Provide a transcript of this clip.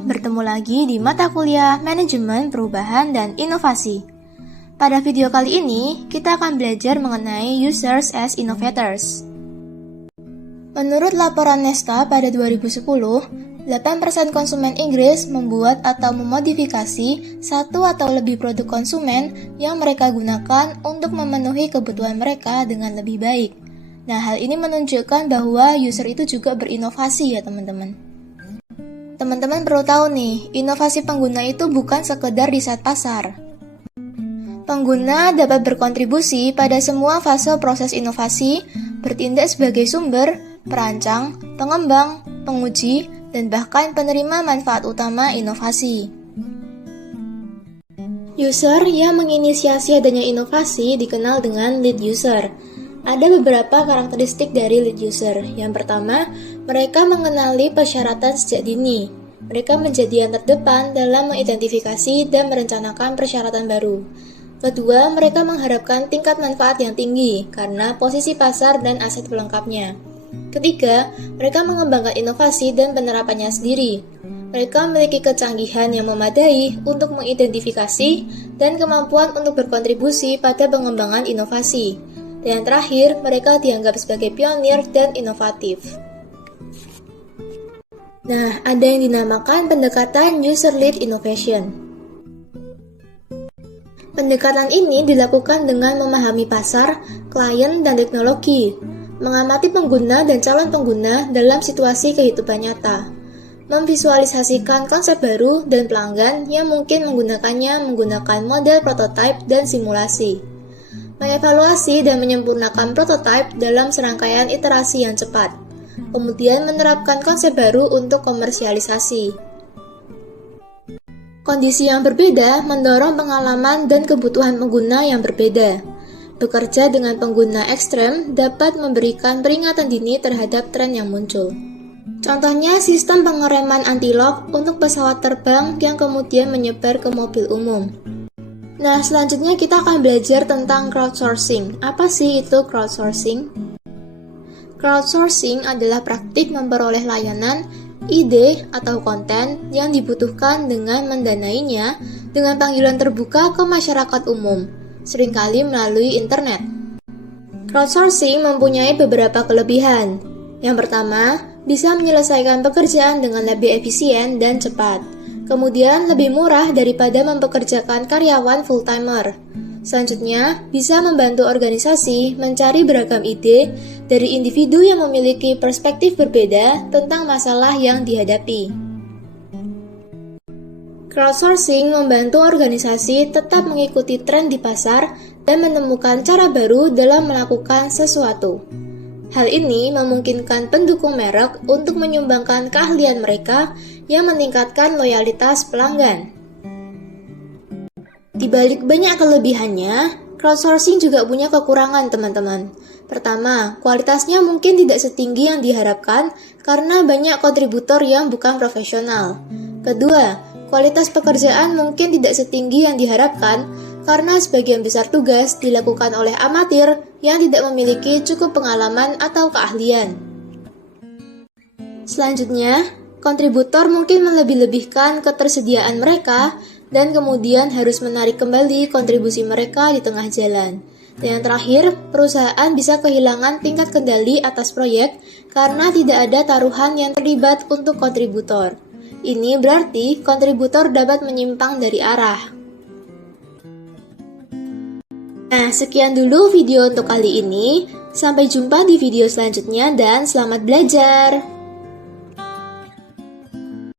bertemu lagi di mata kuliah Manajemen Perubahan dan Inovasi. Pada video kali ini, kita akan belajar mengenai Users as Innovators. Menurut laporan Nesta pada 2010, 8% konsumen Inggris membuat atau memodifikasi satu atau lebih produk konsumen yang mereka gunakan untuk memenuhi kebutuhan mereka dengan lebih baik. Nah, hal ini menunjukkan bahwa user itu juga berinovasi ya teman-teman. Teman-teman perlu tahu nih, inovasi pengguna itu bukan sekedar di saat pasar. Pengguna dapat berkontribusi pada semua fase proses inovasi, bertindak sebagai sumber, perancang, pengembang, penguji, dan bahkan penerima manfaat utama inovasi. User yang menginisiasi adanya inovasi dikenal dengan lead user. Ada beberapa karakteristik dari lead user. Yang pertama, mereka mengenali persyaratan sejak dini. Mereka menjadi yang terdepan dalam mengidentifikasi dan merencanakan persyaratan baru. Kedua, mereka mengharapkan tingkat manfaat yang tinggi karena posisi pasar dan aset pelengkapnya. Ketiga, mereka mengembangkan inovasi dan penerapannya sendiri. Mereka memiliki kecanggihan yang memadai untuk mengidentifikasi dan kemampuan untuk berkontribusi pada pengembangan inovasi. Dan yang terakhir, mereka dianggap sebagai pionir dan inovatif. Nah, ada yang dinamakan pendekatan User-Led Innovation. Pendekatan ini dilakukan dengan memahami pasar, klien, dan teknologi, mengamati pengguna dan calon pengguna dalam situasi kehidupan nyata, memvisualisasikan konsep baru dan pelanggan yang mungkin menggunakannya menggunakan model prototipe dan simulasi, mengevaluasi dan menyempurnakan prototipe dalam serangkaian iterasi yang cepat, kemudian menerapkan konsep baru untuk komersialisasi. Kondisi yang berbeda mendorong pengalaman dan kebutuhan pengguna yang berbeda. Bekerja dengan pengguna ekstrem dapat memberikan peringatan dini terhadap tren yang muncul. Contohnya sistem pengereman anti-lock untuk pesawat terbang yang kemudian menyebar ke mobil umum. Nah, selanjutnya kita akan belajar tentang crowdsourcing. Apa sih itu crowdsourcing? Crowdsourcing adalah praktik memperoleh layanan, ide, atau konten yang dibutuhkan dengan mendanainya dengan panggilan terbuka ke masyarakat umum, seringkali melalui internet. Crowdsourcing mempunyai beberapa kelebihan. Yang pertama, bisa menyelesaikan pekerjaan dengan lebih efisien dan cepat. Kemudian lebih murah daripada mempekerjakan karyawan full-timer. Selanjutnya, bisa membantu organisasi mencari beragam ide dari individu yang memiliki perspektif berbeda tentang masalah yang dihadapi. Crowdsourcing membantu organisasi tetap mengikuti tren di pasar dan menemukan cara baru dalam melakukan sesuatu. Hal ini memungkinkan pendukung merek untuk menyumbangkan keahlian mereka yang meningkatkan loyalitas pelanggan. Di balik banyak kelebihannya, crowdsourcing juga punya kekurangan, teman-teman. Pertama, kualitasnya mungkin tidak setinggi yang diharapkan karena banyak kontributor yang bukan profesional. Kedua, kualitas pekerjaan mungkin tidak setinggi yang diharapkan karena sebagian besar tugas dilakukan oleh amatir yang tidak memiliki cukup pengalaman atau keahlian. Selanjutnya, kontributor mungkin melebih-lebihkan ketersediaan mereka dan kemudian harus menarik kembali kontribusi mereka di tengah jalan. Dan yang terakhir, perusahaan bisa kehilangan tingkat kendali atas proyek karena tidak ada taruhan yang terlibat untuk kontributor. Ini berarti kontributor dapat menyimpang dari arah. Nah, sekian dulu video untuk kali ini. Sampai jumpa di video selanjutnya dan selamat belajar!